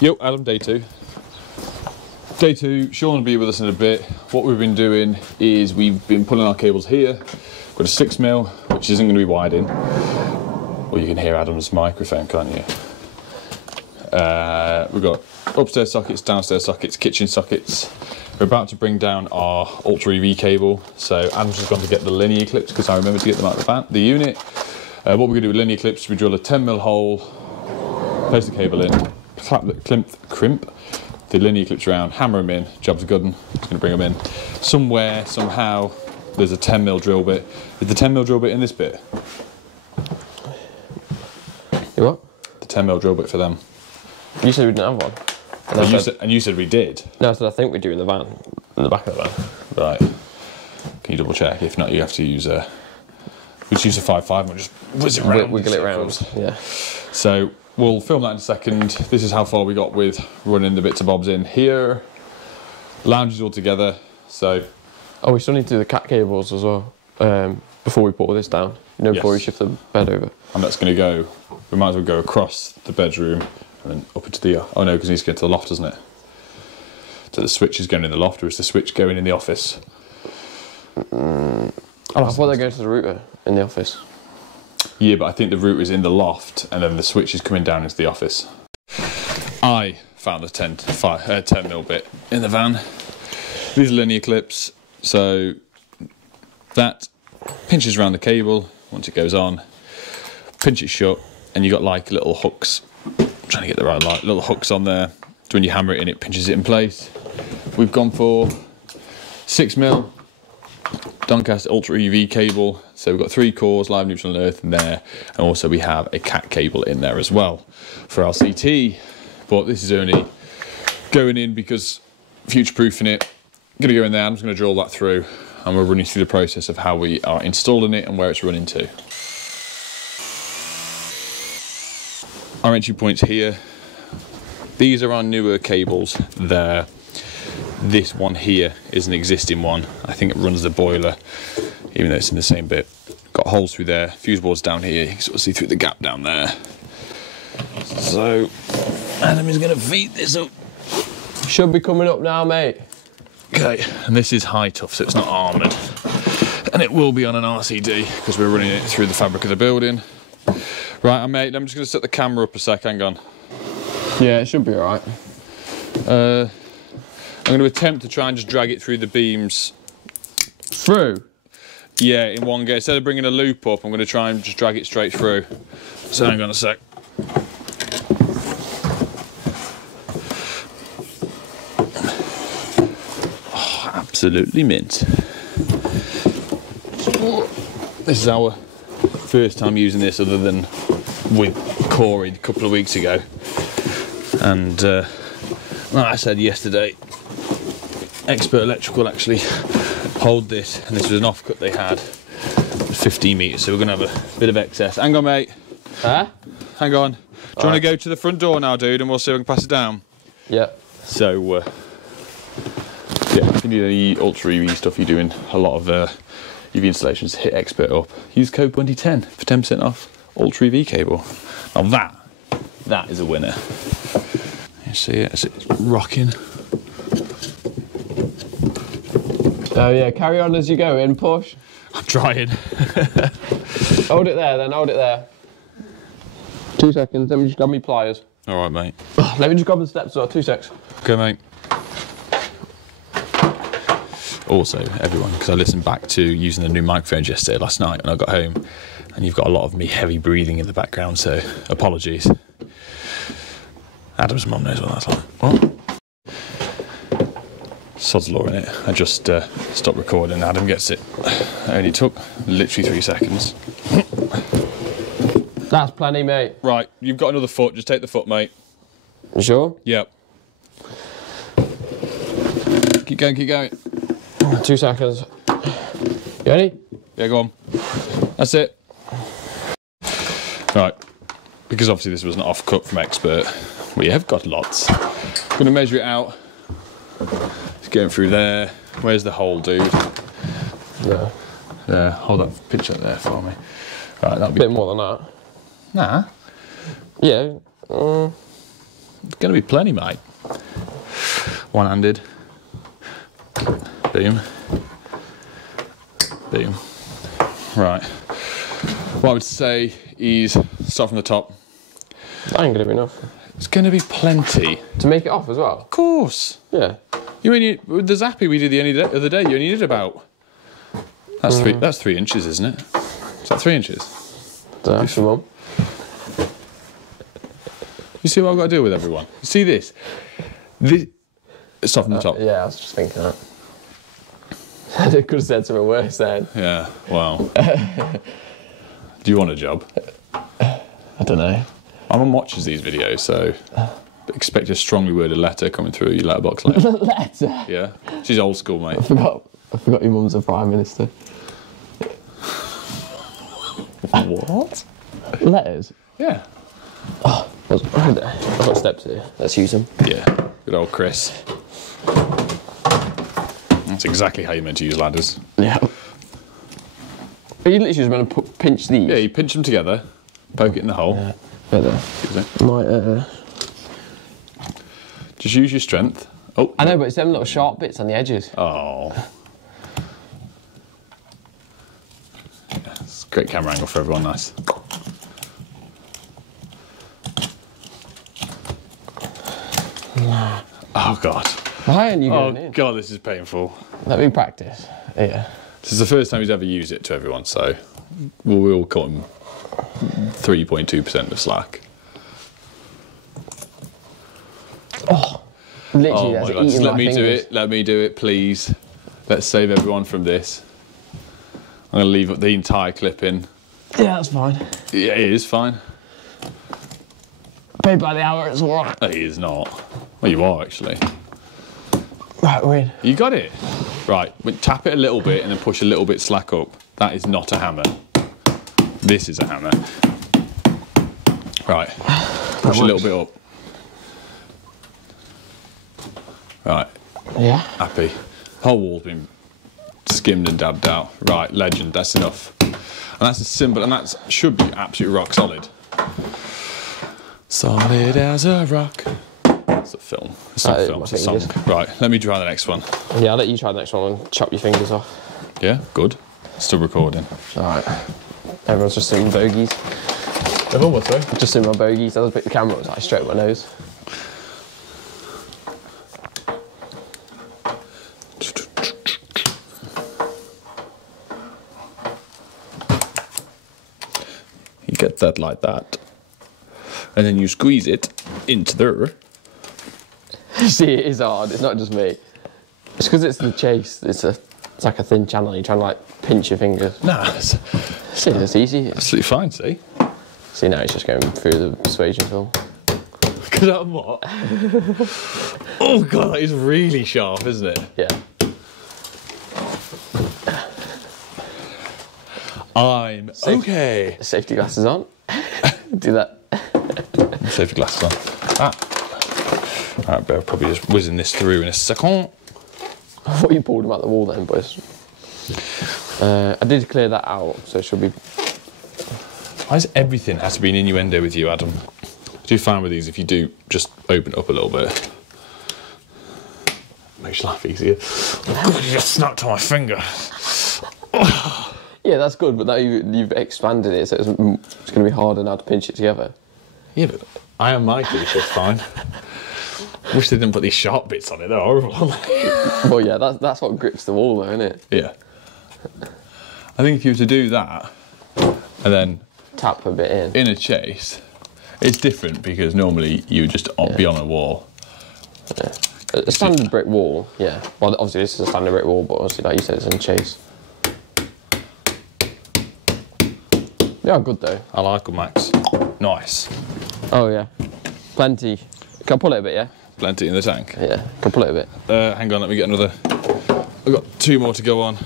Yo, Adam, day two. Day two, Sean will be with us in a bit. What we've been doing is we've been pulling our cables here. We've got a 6mm, which isn't going to be wide in. Well, you can hear Adam's microphone, can't you? We've got upstairs sockets, downstairs sockets, kitchen sockets. We're about to bring down our Ultra EV cable. So Adam's just gone to get the linear clips because I remember to get them out of the unit. What we're going to do with linear clips is we drill a 10mm hole, place the cable in, crimp the linear clips around, hammer them in, job's good one. It's going to bring them in. Somewhere, somehow, there's a 10mm drill bit. Is the 10mm drill bit in this bit? You what? The 10mm drill bit for them. You said we didn't have one. And you said we did? No, I said I think we do in the van, in the back of the van. Right. Can you double check? If not, you have to use a... We just use a 5.5 and we'll just whiz it around. Wiggle it round, yeah. So we'll film that in a second. This is how far we got with running the bits and bobs in here. Lounges all together, so... Oh, we still need to do the cat cables as well, before we put all this down. You know, before we shift the bed over. And that's going to go... We might as well go across the bedroom and then up into the... Oh no, because it needs to get to the loft, doesn't it? So the switch is going in the loft, or is the switch going in the office? I thought they're going to the router in the office. Yeah, but I think the router is in the loft and then the switch is coming down into the office. I found the 10mm bit in the van. These are linear clips, so that pinches around the cable once it goes on, pinch it shut, and you got like little hooks. I'm trying to get the right light. Little hooks on there. So when you hammer it in, it pinches it in place. We've gone for 6mm Doncaster Ultra EV cable. So we've got 3 cores, live, neutral and earth in there, and also we have a cat cable in there as well for our CT. But this is only going in because future-proofing it. Gonna go in there, I'm just gonna drill that through, and we're running through the process of how we are installing it and where it's running to. Our entry points here. These are our newer cables there. This one here is an existing one. I think it runs the boiler, even though it's in the same bit. Got holes through there, fuse boards down here. You can sort of see through the gap down there. So, Adam is going to feed this up. Should be coming up now, mate. Okay, and this is high tough, so it's not armoured. And it will be on an RCD, because we're running it through the fabric of the building. Right, mate, I'm just going to set the camera up a sec, hang on. Yeah, it should be alright. I'm going to attempt to try and just drag it through the beams. Through? Yeah, in one go. Instead of bringing a loop up, I'm going to try and just drag it straight through. So hang on a sec. Oh, absolutely mint. This is our first time using this other than with Corey a couple of weeks ago. And like I said yesterday, Expert Electrical actually hold this, and this was an offcut they had, 15 metres, so we're going to have a bit of excess. Hang on, mate. Huh? Hang on. Do you want to go to the front door now, dude, and we'll see if we can pass it down? Yeah. So, yeah, if you need any Ultra EV stuff, you're doing a lot of EV installations, hit Expert up. Use code Bundy10 for 10% off Ultra EV cable. Now that is a winner. You see it as it's rocking. Oh yeah, carry on as you go in, push. I'm trying. Hold it there then, hold it there. 2 seconds, let me just grab my pliers. Alright, mate. Let me just grab the steps, 2 secs. Okay, mate. Also, everyone, because I listened back to using the new microphones yesterday, last night when I got home, and you've got a lot of me heavy breathing in the background, so apologies. Adam's mum knows what that's like. What? Sod's law in it. I just stopped recording. Adam gets it. It only took literally 3 seconds. That's plenty, mate. Right, you've got another foot. Just take the foot, mate. You sure? Yep. Keep going, keep going. 2 seconds. You ready? Yeah, go on. That's it. Right. Because obviously this was an off-cut from Expert, we have got lots. I'm going to measure it out. It's going through there. Where's the hole, dude? Yeah. There. Hold that picture there for me. Right, that'll be... A bit more than that. Nah. Yeah. It's going to be plenty, mate. One-handed. Boom. Boom. Right. What I would say is start from the top. That ain't gonna be enough. It's going to be plenty. To make it off as well? Of course. Yeah. You only, with the zappy we did the other day, you only did about... That's 3 inches, isn't it? Is that 3 inches? That's the one. You see what I've got to deal with, everyone? You see this? Start from the top. Yeah, I was just thinking that. I could have said something worse then. Yeah, wow. Do you want a job? I don't know. My mum watches these videos, so expect a strongly worded letter coming through your letterbox later. Letter? Yeah. She's old school, mate. I forgot your mum's a Prime Minister. What? Letters? Yeah. Oh, I've got steps here. Let's use them. Yeah. Good old Chris. That's exactly how you're meant to use ladders. Yeah. Are you literally just meant to pinch these? Yeah, you pinch them together, poke it in the hole. Yeah. Right there. Use it. Might, Just use your strength. Oh. I know, but it's them little sharp bits on the edges. Oh. Yeah, it's a great camera angle for everyone, nice. Oh, God. Why aren't you going in? Oh, God, this is painful. Let me practice. Yeah. This is the first time he's ever used it to everyone, so we'll cut him 3.2% of slack. Oh, literally, Oh that's my God, just eating let my me do fingers. it, let me do it, please. Let's save everyone from this. I'm going to leave the entire clip in. Yeah, that's fine. Yeah, it is fine. Paid by the hour, it's alright. It is not. Well, you are, actually. Right, we're in. You got it. Right, tap it a little bit and then push a little bit slack up. That is not a hammer. This is a hammer. Right, push a little bit up. Right, Yeah. happy. Whole wall's been skimmed and dabbed out. Right, legend, that's enough. And that's a symbol, and that should be absolutely rock solid. Solid as a rock. It's a film. It's not a film, it's a song. Right, let me try the next one. Yeah, I'll let you try the next one and chop your fingers off. Yeah, good. Still recording. Alright. Everyone's just doing bogeys. Oh, what, sorry? Just doing my bogeys. I was pick the camera, it was like straight at my nose. You get that like that. And then you squeeze it into there. See, it is hard. It's not just me. It's because it's the chase. It's like a thin channel. You're trying to like pinch your fingers. Nah, See, it's easy. absolutely fine, see? See, now it's just going through the persuasion film. Because I'm what? Oh, God, that is really sharp, isn't it? Yeah. I'm okay. Safety glasses on. Do that. Safety glasses on. Alright, but I'll probably just whizzing this through in a second. I thought you pulled them out the wall then, boys. I did clear that out, so it should be... Why does everything have to be an innuendo with you, Adam? I do fine with these if you do just open it up a little bit. Makes life easier. You just snapped on my finger. Yeah, that's good, but now you've expanded it, so it's going to be harder now to pinch it together. Yeah, but I am my t-shirt's fine. Wish they didn't put these sharp bits on it, they're horrible. Well, yeah, that's what grips the wall, though, isn't it? Yeah. I think if you were to do that, and then... Tap a bit in a chase, it's different because normally you would just be on a wall. Yeah. A standard brick wall, yeah. Well, obviously this is a standard brick wall, but obviously, like you said, it's in a chase. They are good, though. I like them, Max. Nice. Oh, yeah. Plenty. Can I pull it a bit, yeah? Plenty in the tank. Yeah, can I pull it a bit? Hang on, let me get another. I've got 2 more to go on.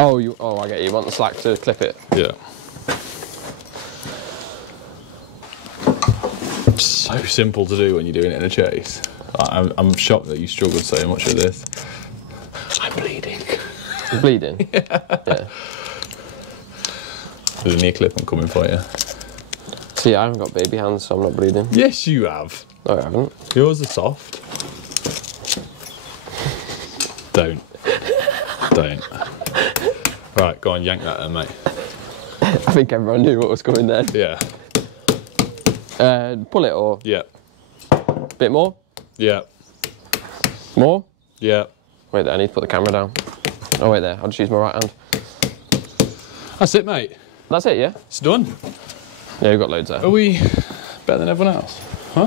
Oh, I get you. You want the slack to clip it? Yeah. So simple to do when you're doing it in a chase. I'm shocked that you struggled so much with this. I'm bleeding. You're bleeding? Yeah. There's a knee clip I'm coming for you. See, I haven't got baby hands, so I'm not bleeding. Yes, you have. No, I haven't. Yours are soft. Don't. Right, go on, yank that then, mate. I think everyone knew what was coming then. Yeah. Pull it or? Yeah. Bit more? Yeah. More? Yeah. Wait there, I need to put the camera down. Oh wait there, I'll just use my right hand. That's it, mate. That's it, yeah? It's done. Yeah, we've got loads there. Are we better than everyone else? Huh?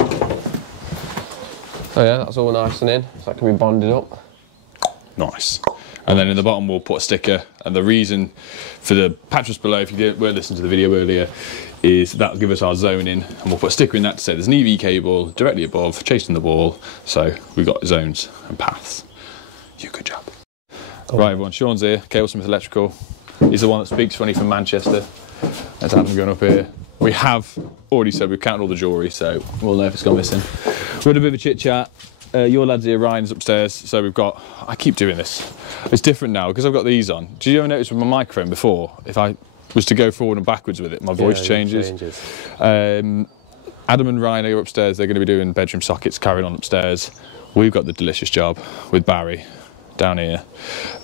Oh yeah, that's all nice and in. So that can be bonded up. Nice. And then in the bottom we'll put a sticker, and the reason for the patches below, if you weren't listening to the video earlier, is that'll give us our zoning, and we'll put a sticker in that to say there's an EV cable directly above, chasing the wall, so we've got zones and paths. You good job. Oh. Right everyone, Sean's here, Cable Smith Electrical. He's the one that speaks funny from Manchester. That's Adam going up here. We have already said we've counted all the jewellery, so we'll know if it's gone missing. We had a bit of a chit chat. Your lads here, Ryan's upstairs, so we've got, I keep doing this. It's different now because I've got these on. Did you ever notice with my microphone before, if I was to go forward and backwards with it, my voice changes? Adam and Ryan are upstairs, they're going to be doing bedroom sockets, carrying on upstairs. We've got the delicious job with Barry down here.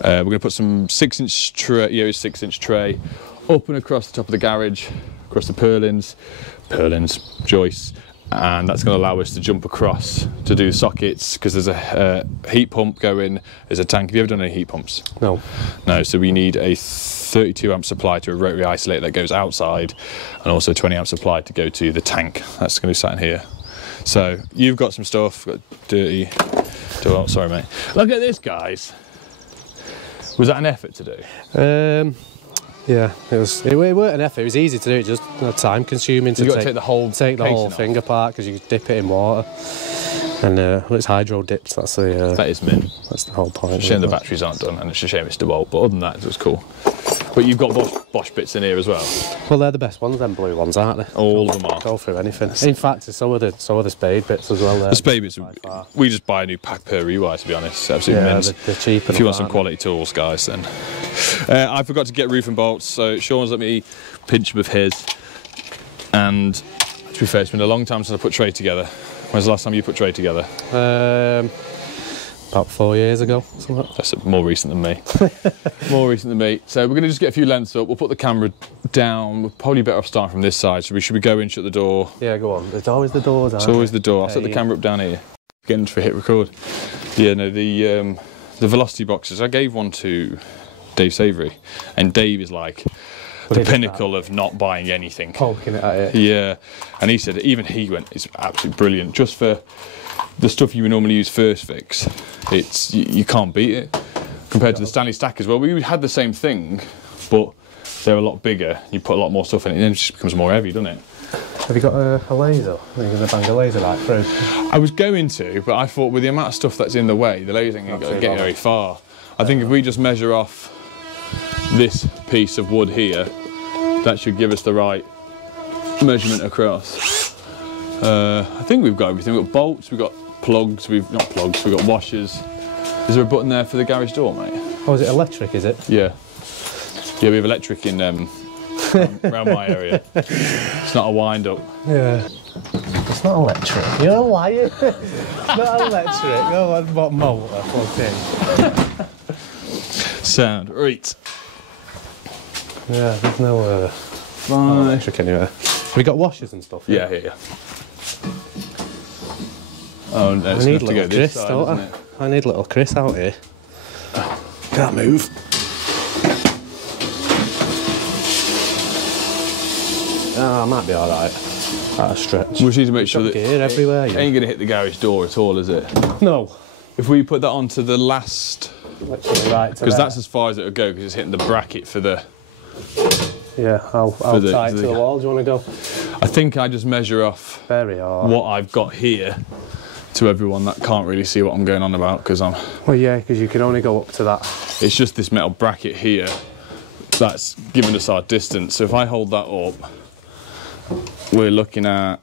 We're going to put some 6-inch tray, 6-inch tray up and across the top of the garage, across the purlins, joists, and that's going to allow us to jump across to do sockets, because there's a heat pump going, there's a tank. Have you ever done any heat pumps? No. No, so we need a 32 amp supply to a rotary isolator that goes outside, and also 20 amp supply to go to the tank. That's going to be sat in here. So you've got some stuff, got dirty, oh, sorry mate. Look at this, guys. Was that an effort to do? Yeah, it weren't an effort. It was easy to do. It just time consuming to take the whole thing apart, because you dip it in water, and well, it's hydro dipped. That's the that is mint. That's the whole point. It's a shame the batteries aren't done, and it's a shame it's DeWalt. But other than that, it was cool. But you've got Bosch bits in here as well. Well, they're the best ones. Them blue ones, aren't they? All of them are. Go through anything. In fact, some of the spade bits as well. The spade bits, we just buy a new pack per rewi, to be honest. It's absolutely mint. They're cheap. If you want some quality tools, guys, then. I forgot to get roof and bolts, so Sean's let me pinch with his. And to be fair, it's been a long time since I put tray together. When's the last time you put tray together? About 4 years ago. That's more recent than me. More recent than me. So we're going to just get a few lengths up. We'll put the camera down. We're probably better off starting from this side. So should we go in, shut the door? Yeah, go on. There's always the doors. It's always the door. I'll set the camera up down here. Getting to hit record. Yeah, no, the velocity boxes. I gave one to Dave Savoury, and Dave is like the pinnacle of not buying anything. Poking it at it. Yeah, and he said even he went, it's absolutely brilliant. Just for the stuff you would normally use first fix, it's you can't beat it compared to the Stanley Stack as well. We had the same thing, but they're a lot bigger. You put a lot more stuff in it, and then it just becomes more heavy, doesn't it? Have you got a laser? Are you going to bang a laser right through? I was going to, but I thought with the amount of stuff that's in the way, the laser ain't going to get very far. I think if we just measure off this piece of wood here, that should give us the right measurement across. I think we've got everything. We've got bolts, we've got plugs, we've got washers. Is there a button there for the garage door, mate? Oh, is it electric, is it? Yeah. Yeah, we have electric in around my area. It's not a wind-up. Yeah. It's not electric. You're lying. It's not electric. Go on, what motor plugged in? Sound. Right. Yeah, there's no electric anywhere. We got washers and stuff. Yeah. Oh, no, it's enough to go this side, isn't it? I need little Chris out here. Can't move. Oh, I might be alright. At a stretch. We just need to make sure that gear everywhere, it ain't going to hit the garage door at all, is it? No. If we put that onto the last... Literally right to because that's as far as it'll go, because it's hitting the bracket for the... Yeah, I'll tie it to the wall. Do you want to go? I think I just measure off what I've got here to everyone that can't really see what I'm going on about, because I'm... Well, yeah, because you can only go up to that. It's just this metal bracket here that's giving us our distance. So if I hold that up, we're looking at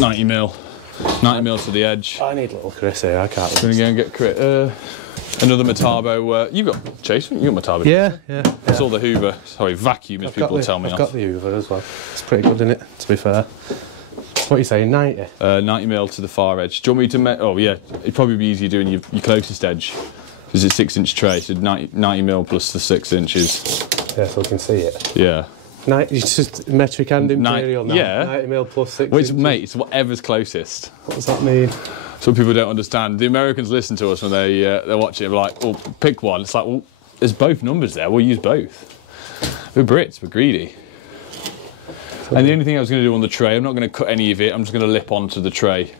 90 mil to the edge. I need little Chris here, I can't. Gonna go and get Chris. Another Metabo. You've got Chase, haven't you? You've got Metabo. Yeah. It's all the Hoover. Sorry, vacuum, as people tell me. I've got the Hoover as well. It's pretty good, isn't it? To be fair. What are you saying? 90. 90mm to the far edge. Do you want me to? Oh yeah, it'd probably be easier doing your closest edge. Because it's 6-inch tray, so 90mm plus the 6 inches. Yeah, so we can see it. Yeah. It's just metric and imperial now. Yeah. 90mm plus 6 Well, inches. mate, it's whatever's closest. What does that mean? Some people don't understand. The Americans listen to us when they're watching it, they're like, "Oh, pick one." It's like, well, there's both numbers there. We'll use both. We're Brits. We're greedy. And the only thing I was going to do on the tray, I'm not going to cut any of it. I'm just going to lip onto the tray.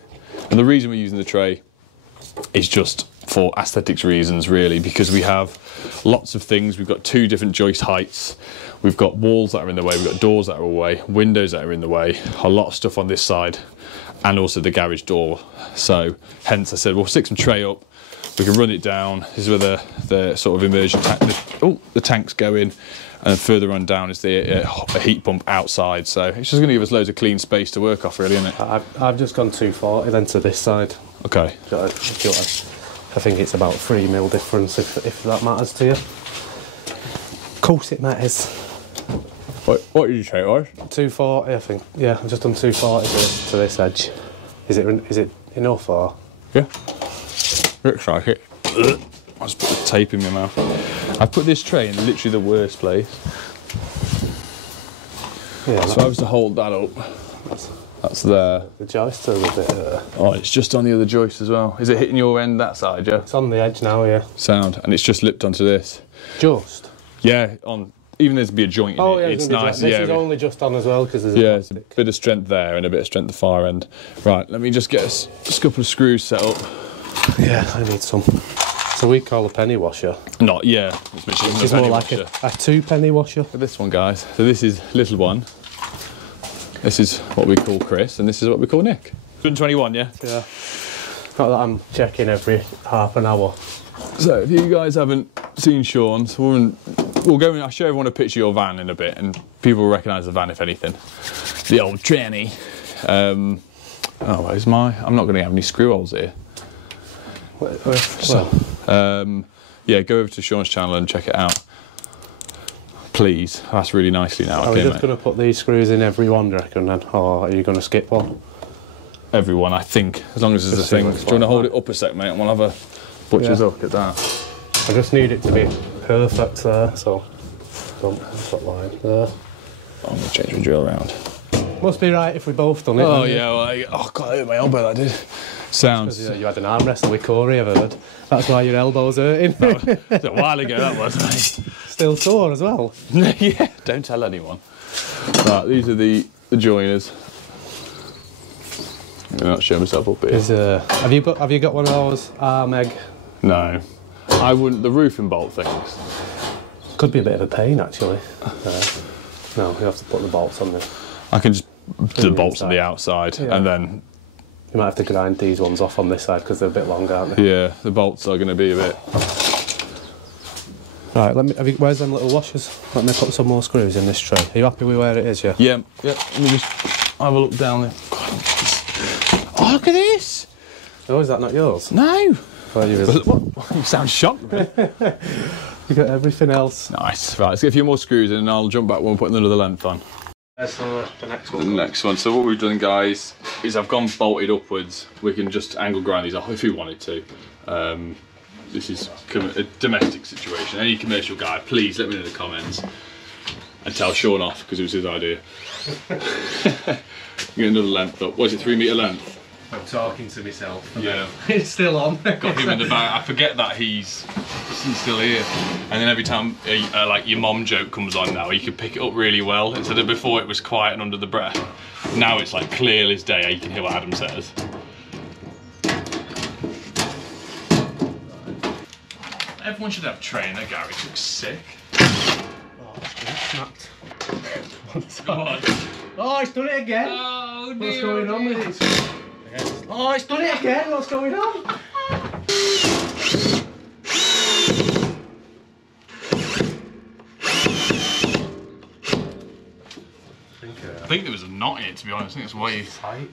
And the reason we're using the tray is just for aesthetics reasons, really, because we have lots of things. We've got 2 different joist heights. We've got walls that are in the way. We've got doors that are away, windows that are in the way. A lot of stuff on this side, and also the garage door. So, hence, I said we'll stick some tray up. We can run it down. This is where the sort of immersion tank. The tanks go in. And further on down is the heat pump outside, so it's just going to give us loads of clean space to work off, really, isn't it? I've just gone 240 then to this side. Okay. I think it's about 3mm difference, if that matters to you. Of course it matters. What did you say it was? 240, I think. Yeah, I've just done 240 to this edge. Is it enough or? Yeah. Looks like it. I just put the tape in my mouth. I've put this tray in literally the worst place. Yeah. So I was to hold that up. That's there. The joist is a bit. Oh, it's just on the other joist as well. Is it hitting your end that side, yeah? It's on the edge now, yeah. Sound, and it's just lipped onto this. Just. Yeah, on. Even there's be a joint in it. It's nice. This is only just on as well because there's it's a bit of strength there and a bit of strength at the far end. Right, let me just get a couple of screws set up. Yeah, I need some. So we call a penny washer. Not, yeah. It's more like a 2-penny washer. For this one, guys. So this is little one. This is what we call Chris, and this is what we call Nick. 121, yeah? Yeah. Not that I'm checking every half an hour. So if you guys haven't seen Sean's, we'll go and I'll show everyone a picture of your van in a bit, and people will recognise the van if anything. The old tranny. Where's I'm not going to have any screw holes here. Yeah, go over to Sean's channel and check it out. Please. That's really nicely now. Are we just going to put these screws in every one, do you reckon, then? Or are you going to skip one? Everyone, I think, as long as there's a thing. Do you want to hold it up a sec, mate, and we'll have a butcher's look at that. I just need it to be perfect there, so don't put that line there. I'm going to change my drill around. Must be right if we both done it. Oh, yeah, well, God, I hurt my elbow, that did. Sounds. You had an arm wrestle with Corey, I've heard. That's why your elbow's hurting. It's a while ago, that was, mate. Still sore as well? Yeah, don't tell anyone. Right, these are the joiners. I'm not showing myself up here. Have you got one of those arm egg? No. I wouldn't. The roofing bolt things. Could be a bit of a pain, actually. No, you have to put the bolts on there. I can just do the bolts on the outside, and then... You might have to grind these ones off on this side because they're a bit long, aren't they? Yeah, the bolts are going to be a bit... Right, where's them little washers? Let me put some more screws in this tray. Are you happy with where it is, yeah? Yeah. Let me just have a look down there. Oh, look at this! Oh, is that not yours? No! Well, you sound shocked, man. You got everything else. Nice. Right, let's get a few more screws in and I'll jump back when we put another length on. That's the next one. The next one. So what we've done, guys, is I've gone bolted upwards. We can just angle grind these off if we wanted to. This is a domestic situation. Any commercial guy, please let me know in the comments and tell Sean off because it was his idea. Get another length up. What is it, 3 metre length? I'm talking to myself. Yeah. It's still on. Got him in the back. I forget that he's still here. And then every time like your mom joke comes on now, you can pick it up really well. Instead of before it was quiet and under the breath. Now it's like clear as day. You can hear what Adam says. Everyone should have a tray in their garage. It looks sick. Oh, it's snapped. Come on. Oh, it's done it again. Oh, what's going on with it? Oh, it's done it again. What's going on? I think there was a knot in it, to be honest. I think it's way tight.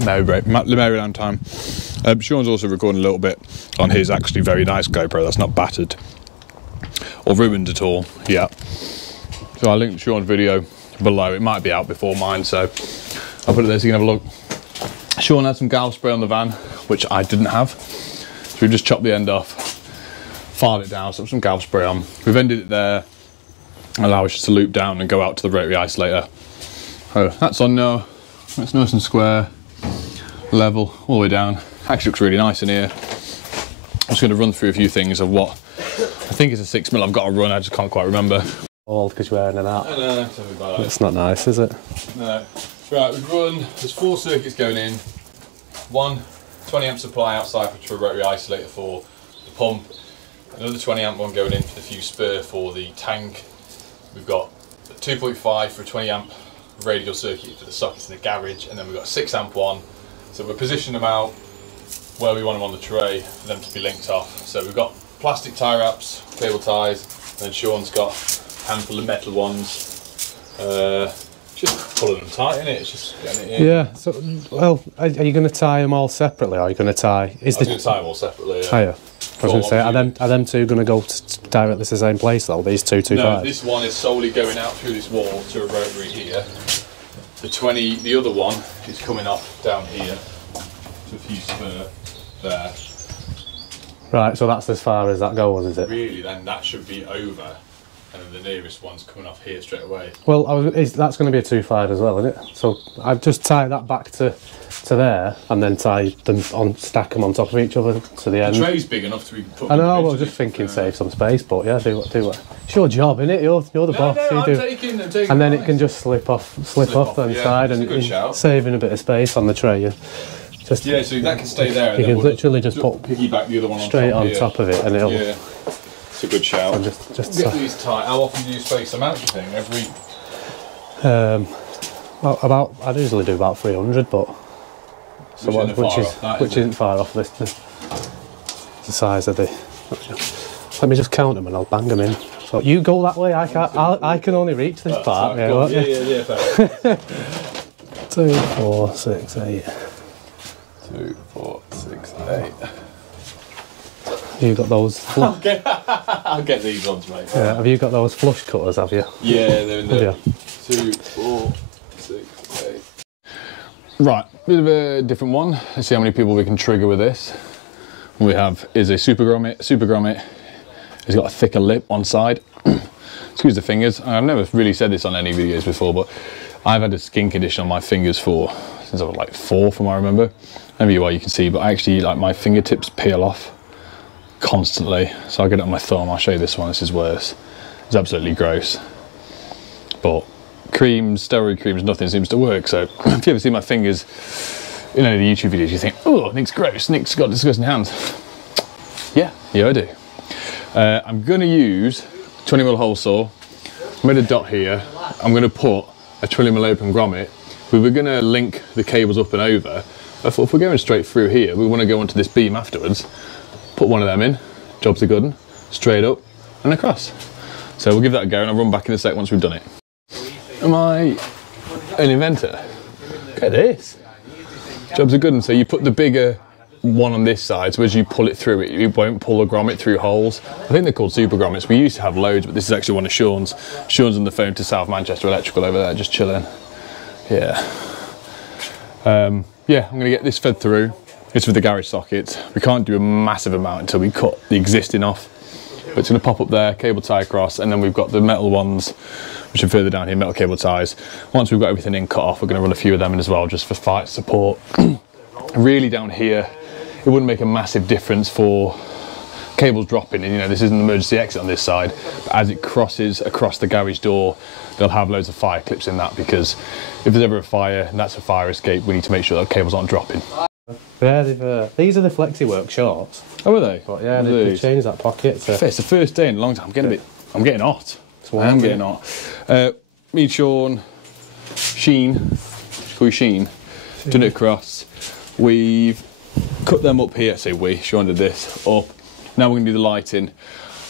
No, break. Maryland time. Sean's also recording a little bit on his actually very nice GoPro that's not battered or ruined at all yet. So I'll link Sean's video below. It might be out before mine, so I'll put it there so you can have a look. Sean had some gal spray on the van, which I didn't have. So we just chopped the end off, filed it down, stuck some gal spray on. We've ended it there, allow us just to loop down and go out to the rotary isolator. So that's on now. It's nice and square, level, all the way down. Actually looks really nice in here. I'm just going to run through a few things of what I think is a 6mm I've got to run, I just can't quite remember. Old because you're wearing an out. I know, tell me about it. It's not nice, is it? No. Right, we've run, there's 4 circuits going in. One 20 amp supply outside for a rotary isolator for the pump. Another 20 amp one going in for the fuse spur for the tank. We've got a 2.5 for a 20 amp radial circuit for the sockets in the garage, and then we've got a 6 amp one. So we're positioning them out where we want them on the tray for them to be linked off. So we've got plastic tie wraps, cable ties, and then Sean's got a handful of metal ones. Just pulling them tight, innit? It's just getting it in. Yeah. So, well, are you going to tie them all separately, or are you going to tie? I was going to tie them all separately. Yeah. Oh, yeah. I was going to say, are them two going to go directly to the same place though? These two No, this one is solely going out through this wall to a rotary here. The other one is coming off down here to a fuse spur there. Right, so that's as far as that goes, is it? Really, then that should be over, and then the nearest one's coming off here straight away. Well, that's going to be a 2.5 as well, isn't it? So I've just tied that back to there, and then tie them on, stack them on top of each other to the end. The tray's big enough to be put. I know. I was just thinking, save some space, but yeah, do what. It's your job, innit? You're the boss. No, you I'm do. taking And then it can just slip off the yeah, side, it's a and good shout. saving a bit of space on the tray. Yeah, so that can stay there. And You then can we'll literally just put piggyback the other one straight on here. top of it, and it'll. Yeah, it's a good shout. And just Get these tight. How often do you space them out? Do you think every? well, I'd usually do about 300, but so which isn't far off this the size of the. Let me just count them and I'll bang them in. So you go that way. I can only reach this part. Right, yeah. Fair. 2, 4, 6, 8. 2, 4, 6, 8. You got those? I'll get these ones, mate. Yeah. Have you got those flush cutters? Have you? Yeah, they're in there. 2, 4, 6, 8. Right, bit of a different one. Let's see how many people we can trigger with this. What we have is a super grommet. It's got a thicker lip on side. Excuse the fingers. I've never really said this on any videos before, but I've had a skin condition on my fingers since I was like 4, from what I remember. Maybe you can see, but actually like my fingertips peel off constantly. So I'll get it on my thumb. I'll show you this one. This is worse. It's absolutely gross. But creams, steroid creams, nothing seems to work. So if you ever see my fingers in any of the YouTube videos, you think, oh, Nick's gross. Nick's got disgusting hands. Yeah, I do. I'm going to use 20mm hole saw. I made a dot here. I'm going to put a 20mm open grommet. We were going to link the cables up and over. I thought if we're going straight through here, we want to go onto this beam afterwards. Put one of them in. Job's a good one. Straight up and across. So we'll give that a go and I'll run back in a sec once we've done it. Am I an inventor? Look at this. Job's a good one. So you put the bigger one on this side, so as you pull it through it won't pull the grommet through holes. I think they're called super grommets. We used to have loads, but this is actually one of Sean's. Sean's on the phone to South Manchester Electrical over there, just chilling. Yeah. Yeah, I'm gonna get this fed through. It's for the garage sockets. We can't do a massive amount until we cut the existing off. But it's gonna pop up there, cable tie across, and then we've got the metal ones, which are further down here, metal cable ties. Once we've got everything in cut off, we're gonna run a few of them in as well, just for fight support. Really down here, it wouldn't make a massive difference for cables dropping, and this is an emergency exit on this side, but as it crosses across the garage door, they'll have loads of fire clips in that, because if there's ever a fire and that's a fire escape, we need to make sure that cables aren't dropping. Yeah, these are the FlexiWork shorts. Oh, are they? But yeah, they've changed that pocket. It's the first day in a long time. I'm getting hot. I am getting hot. Me and Sean, Sheen, call you Sheen, done it across. We've cut them up here. Say we, Sean did this up. Now we're gonna do the lighting.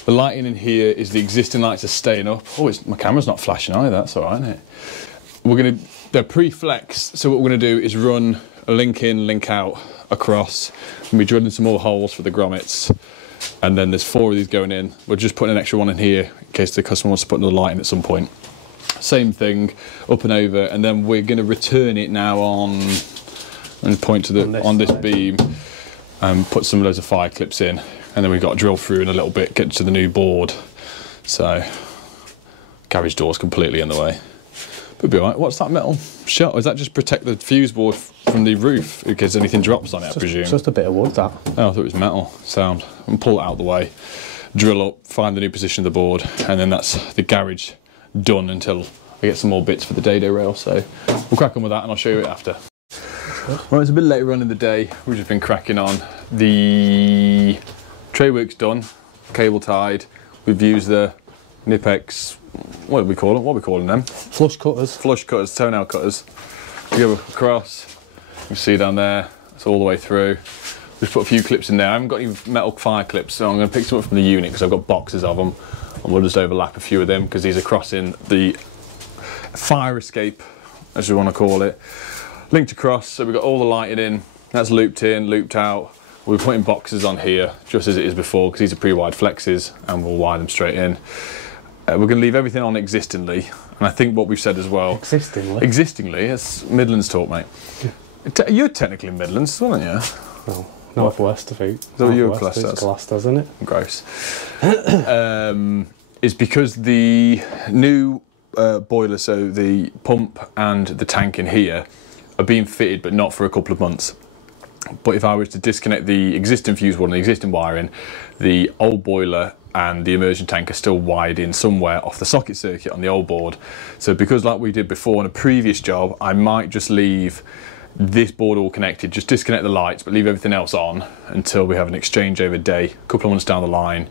The lighting in here is the existing lights are staying up. Oh, my camera's not flashing either. That's all right, isn't it? They're pre-flexed. So what we're gonna do is run a link in, link out, across. And we're drilling some more holes for the grommets. And then there's 4 of these going in. We're just putting an extra one in here in case the customer wants to put another light in at some point. Same thing, up and over, and then we're going to return it now on, and point to the on this beam, and put some loads of fire clips in, and then we've got to drill through in a little bit, get to the new board. So garage door's completely in the way, but be alright. What's that metal shell? Is that just protect the fuse board from the roof in case anything drops on it? I presume it's just a bit of wood, that. Oh, I thought it was metal. Sound. And pull it out of the way, drill up, find the new position of the board, and then that's the garage done until I get some more bits for the dado rail. So we'll crack on with that and I'll show you it after. Right, it's a bit later on in the day. We've just been cracking on. The tray work's done, cable tied. We've used the Nipex, what do we call them? What are we calling them? Flush cutters. Flush cutters, toenail cutters. We go across, you can see down there, it's all the way through. We've put a few clips in there. I haven't got any metal fire clips, so I'm going to pick some up from the unit because I've got boxes of them. And we'll just overlap a few of them because these are crossing the fire escape, as you want to call it. Linked across, so we've got all the lighting in. That's looped in, looped out. We're putting boxes on here, just as it is before, because these are pre-wired flexes, and we'll wire them straight in. We're going to leave everything on existingly, and I think what we've said as well... Existingly? Existingly, it's Midlands talk, mate. You're technically in Midlands, aren't you? No. Northwest, I think. Is that what you're classed as? It's Gloucester, isn't it? Gross. It's because the new boiler, so the pump and the tank in here, are being fitted, but not for a couple of months. But if I was to disconnect the existing fuse board and the existing wiring, the old boiler and the immersion tank are still wired in somewhere off the socket circuit on the old board. So because like we did before on a previous job, I might just leave this board all connected, just disconnect the lights, but leave everything else on until we have an exchangeover day, a couple of months down the line,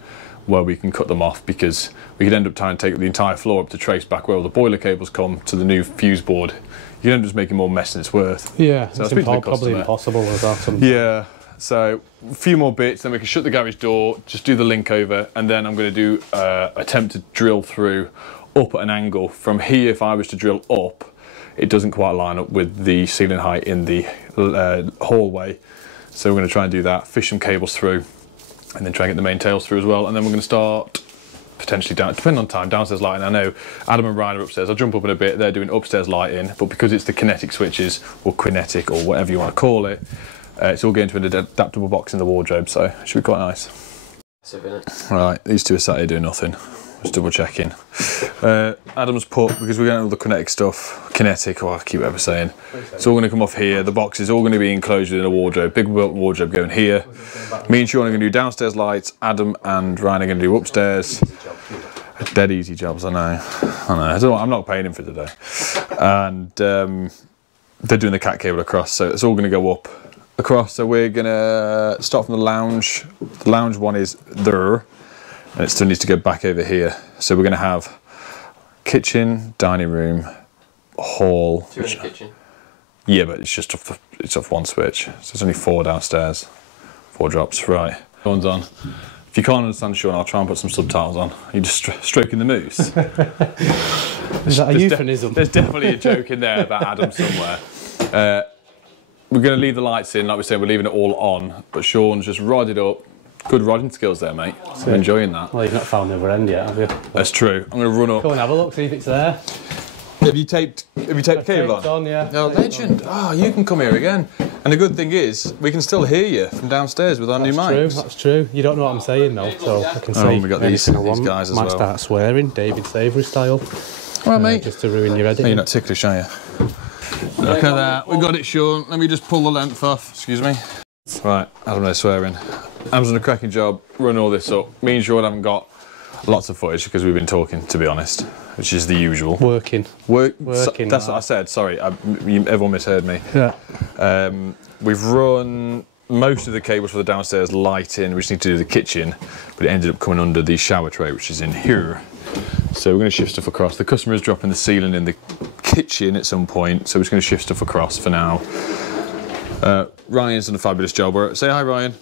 where we can cut them off, because we could end up trying to take the entire floor up to trace back where all the boiler cables come to the new fuse board. You end up just making more mess than it's worth. Yeah, so it's probably impossible as that. Yeah, so a few more bits, then we can shut the garage door, just do the link over, and then I'm going to do attempt to drill through up at an angle. From here, if I was to drill up, it doesn't quite line up with the ceiling height in the hallway. So we're going to try and do that, fish some cables through, and then try and get the main tails through as well. And then we're going to start potentially down, depending on time, downstairs lighting. I know Adam and Ryan are upstairs. I'll jump up in a bit. They're doing upstairs lighting, but because it's the kinetic switches, or kinetic, or whatever you want to call it, it's all going to an adaptable box in the wardrobe, so it should be quite nice. Right, these two are sat here doing nothing. Just double checking. Adam's put, because we're getting all the kinetic stuff, kinetic, or I keep ever saying, it's all going to come off here. The box is all going to be enclosed within a wardrobe, big wardrobe going here. Me and Sean are going to do downstairs lights, Adam and Ryan are going to do upstairs. Dead easy jobs, I know. I don't know, I'm not paying him for today. And they're doing the cat cable across, so it's all going to go up across. So we're going to start from the lounge. The lounge one is there. And it still needs to go back over here. So we're going to have kitchen, dining room, hall. Two in the kitchen. Yeah, but it's just off it's off one switch. So there's only 4 downstairs, 4 drops. Right, Sean's on. If you can't understand Sean, I'll try and put some subtitles on. You're just stroking the moose. Is that a euphemism? There's definitely a joke in there about Adam somewhere. We're going to leave the lights in, like we said, we're leaving it all on. But Sean's just rodded up. Good rodding skills there, mate. I'm enjoying that. Well, you've not found the other end yet, have you? That's true. I'm going to run up. Go and have a look, see if it's there. Have you taped the cable on? Yeah. Oh, legend. Oh, you can come here again. And the good thing is, we can still hear you from downstairs with our new mics. That's true. You don't know what I'm saying, though, so I can say we got these guys as well. Might start swearing, David Savoury style. Well, mate. Just to ruin your editing. No, you're not ticklish, are you? Look at that. We got it, Sean. Let me just pull the length off. Excuse me. Right, Adam, no swearing. Adam's done a cracking job running all this up. Me and Sean haven't got lots of footage because we've been talking, to be honest, which is the usual. Working. That's what I said. Sorry, everyone misheard me. Yeah. We've run most of the cables for the downstairs lighting. We just need to do the kitchen, but it ended up coming under the shower tray, which is in here. So we're going to shift stuff across. The customer is dropping the ceiling in the kitchen at some point, so we're just going to shift stuff across for now. Ryan's done a fabulous job. Say hi, Ryan.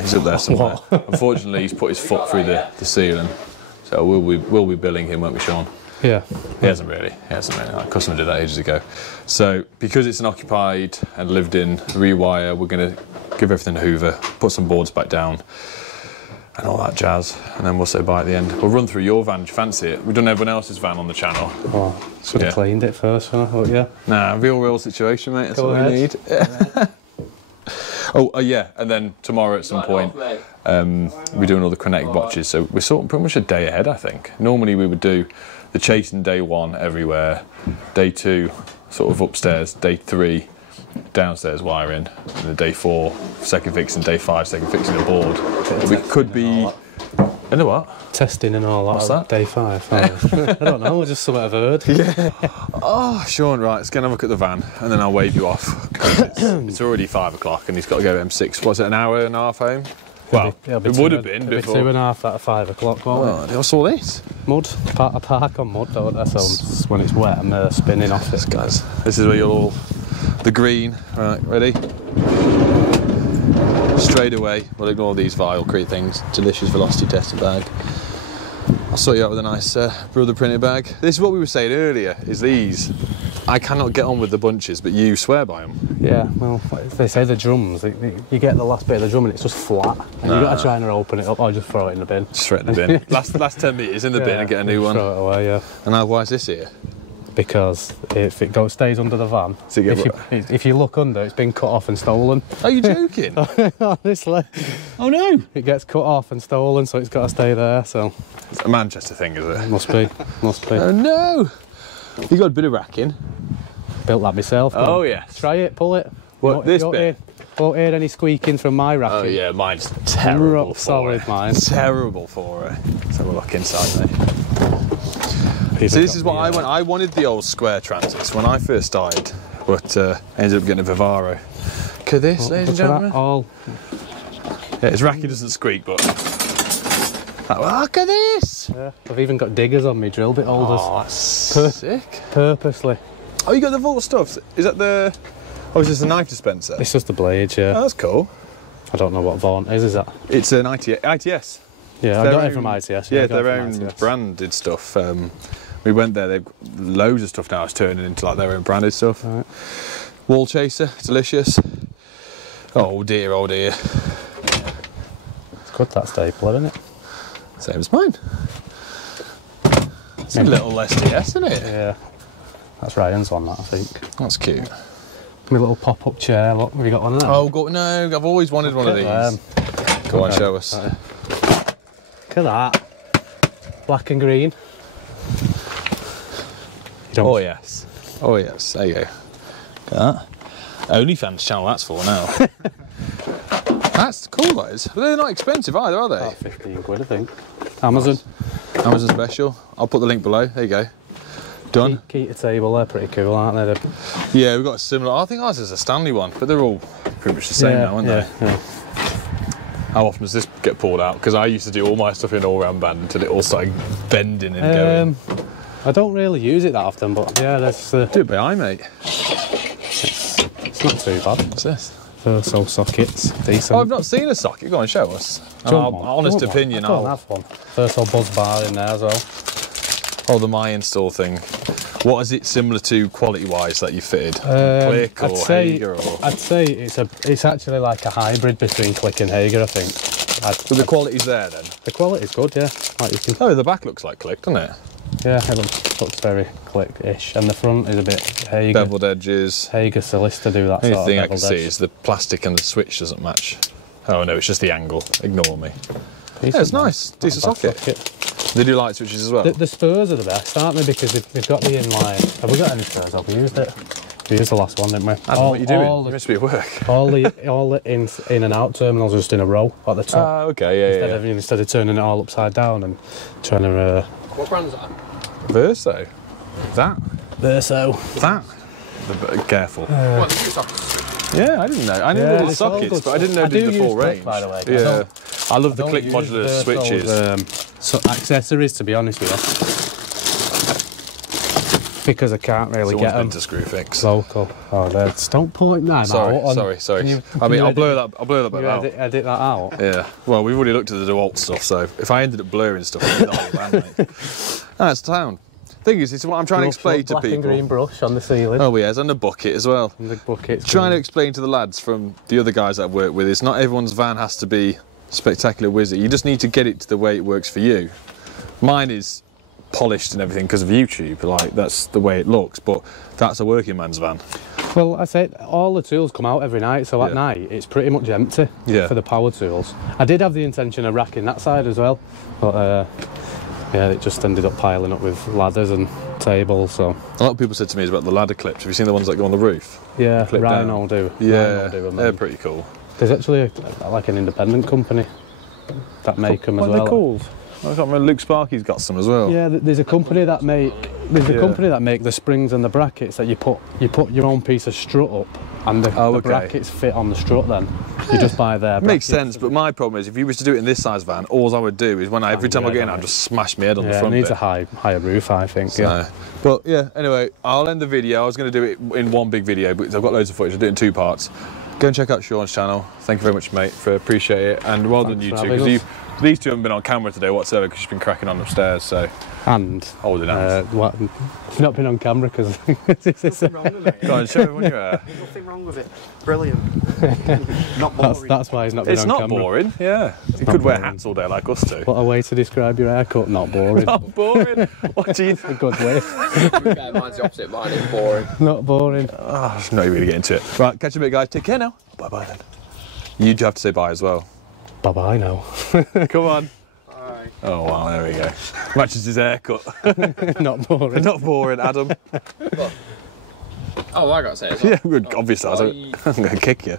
He's up there somewhere. Unfortunately, he's put his foot through the ceiling, so we'll be billing him, won't we, Sean? Yeah. He hasn't really. He hasn't really. Our customer did that ages ago. So because it's an occupied and lived in rewire, we're going to give everything a hoover, put some boards back down, and all that jazz, and then we'll say bye at the end. We'll run through your van. Do you fancy it? We've done everyone else's van on the channel. Oh, should have cleaned it first, I thought, yeah. Nah, real situation, mate. That's Go what ahead. we need. Yeah, and then tomorrow at some point, we're doing all the kinetic watches, so we're sort of pretty much a day ahead, I think. Normally we would do the chasing day 1 everywhere, day 2 sort of upstairs, day 3 downstairs wiring, and the day 4 second fixing, day 5 second fixing a board. We could be... I know what? Testing and all that. What's that? Day 5. I don't know, just something I've heard. Yeah. Oh, Sean, right, let's go and have a look at the van, and then I'll wave you off. It's already 5 o'clock, and he's got to go M6. Was it an hour and a half home? Well, it would have been before. 2.5 at 5 o'clock, won't it? What's all this? Mud. I park on mud, don't I? So when it's wet, I'm spinning off it. Guys, this is where you'll all... The green. Right, ready? Straight away, we'll ignore these vile Crete things. Delicious velocity tester bag. I'll sort you out with a nice brother printed bag. This is what we were saying earlier, is these. I cannot get on with the bunches, but you swear by them. Yeah, well, they say the drums, you get the last bit of the drum and it's just flat. And you've got to try and open it up or just throw it in the bin. Just throw it in the bin. last 10 metres in the bin and get a new one. Throw it away, yeah. And now, why is this here? Because if it stays under the van, if you look under, it's been cut off and stolen. Are you joking? Honestly. Oh no! It gets cut off and stolen, so it's got to stay there, so... It's a Manchester thing, is it? Must be, must be. Oh no! You got a bit of racking. Built that myself. Oh yes. Try it, pull it. What, this bit? Won't hear any squeaking from my racking. Oh yeah, mine's terrible. Rock solid, mine. Terrible for it. Let's have a look inside, mate. So this is what I want. I wanted the old square transits when I first started, but ended up getting a Vivaro. Look at this, ladies and gentlemen. Yeah, his racky doesn't squeak, but look at this. Yeah, I've even got diggers on me drill bit holders. Oh, that's sick. Purposely. Oh, you got the vault stuff. Is that the? Oh, is this a knife dispenser? It's just the blades, yeah. Oh, that's cool. I don't know what Vaughn is that? It's an ITS. Yeah, I got it from ITS. Yeah, their own branded stuff. We went there, they've got loads of stuff now, it's turning into like their own branded stuff. Right. Wall chaser, delicious. Oh dear, oh dear. It's good, that stapler, isn't it? Same as mine. It's a little SDS, isn't it? Yeah. That's Ryan's one, that, I think. That's cute. My little pop-up chair, look, have you got one of them? Oh, no, I've always wanted one of these. Go on, show us. Look at that. Black and green. Oh yes. Oh yes, there you go. Look at that. OnlyFans channel that's for now. That's cool, that is. But they're not expensive either, are they? About 15 quid, I think. Amazon. Nice. Amazon special. I'll put the link below. There you go. Done. Key to table, they're pretty cool, aren't they? Yeah, we've got a similar. I think ours is a Stanley one, but they're all pretty much the same now, aren't they? Yeah. How often does this get pulled out? Because I used to do all my stuff in an all-round band until it all started bending and going. I don't really use it that often, but yeah, that's... Do it by eye, mate. It's not too bad. What's this? Verso sockets, decent. Oh, I've not seen a socket. Go on, show us. Honest opinion. I don't have one. Verso buzz bar in there as well. Oh, the my install thing. What is it similar to quality-wise that you fitted? Click or Hager? Or? I'd say it's actually like a hybrid between Click and Hager, I think. So the quality's there then? The quality's good, yeah. Like you can... Oh, the back looks like Click, doesn't it? Yeah, it looks very Click-ish, and the front is a bit Hager. Beveled edges. Hager Solista do that sort of Only thing I can see is the plastic and the switch doesn't match. Oh no, it's just the angle. Ignore me. Decent, yeah, it's nice. Decent socket. They do light switches as well. The spurs are the best, aren't they? Because they've got the inline. Have we got any spurs? Have we used it? We used the last one, didn't we? What are you doing? You must be at work. all the in and out terminals are just in a row at the top. Ah, okay, yeah, Instead of turning it all upside down and trying to... What brand's that? Verso. That? Verso. That? Careful. What, the two sockets? Yeah, I didn't know. I knew all the sockets, but I didn't know did the full range. By the way. Yeah. I love the Click modular switches. Accessories, to be honest with you. Because I can't really get them. To screw fix. Local. Oh, don't point that out. Sorry. I'll blur that bit out. Edit that out? Yeah. Well, we've already looked at the DeWalt stuff, so if I ended up blurring stuff, it'd be the whole band, mate. That's town. Thing is, it's what I'm trying to explain to black people. And green brush on the ceiling. Oh yes, and a bucket as well. And the bucket's Trying to explain to the lads from the other guys that I've worked with, it's not everyone's van has to be spectacular wizard. You just need to get it to the way it works for you. Mine is polished and everything because of YouTube, like that's the way it looks, but that's a working man's van. Well, I said all the tools come out every night, so at night it's pretty much empty for the power tools. I did have the intention of racking that side as well, but yeah, it just ended up piling up with ladders and tables. So a lot of people said to me about the ladder clips. Have you seen the ones that go on the roof? Yeah, Clip Rhino do. Yeah, Rhino do them. they're pretty cool. There's actually like an independent company that make them as well. What are they called? I can't remember. Luke Sparky's got some as well. Yeah, there's a company that make company that make the springs and the brackets that you put your own piece of strut up, and the brackets fit on the strut. Then you just buy their brackets. Makes sense, but my problem is if you was to do it in this size van, all I would do is every time I get in, I'd just smash my head on the front. It needs bit. a higher roof, I think. So, yeah. But yeah, anyway, I'll end the video. I was going to do it in one big video, but I've got loads of footage. I'll do it in 2 parts. Go and check out Sean's channel. Thank you very much, mate. Appreciate it, and well done, you two. Because these two haven't been on camera today whatsoever because she's been cracking on upstairs. So holding hands. It's not been on camera because. Nothing wrong with it. Go on, show everyone your hair. There's nothing wrong with it. Brilliant. Not boring. That's why he's not been on camera. It's not boring. Yeah, you could wear hats all day like us two. What a way to describe your haircut. Not boring. Not boring. What do you? A good way. Mine's the opposite. Mine is boring. Not boring. Oh, no, you really get into it. Right, catch you a bit, guys. Take care now. Bye bye then. You do have to say bye as well. Bye bye now. Come on. Bye. Oh wow, there we go. Matches his haircut. Not boring. Not boring, Adam. Oh, I got to say it as well. Yeah, obviously. I'm going to kick you.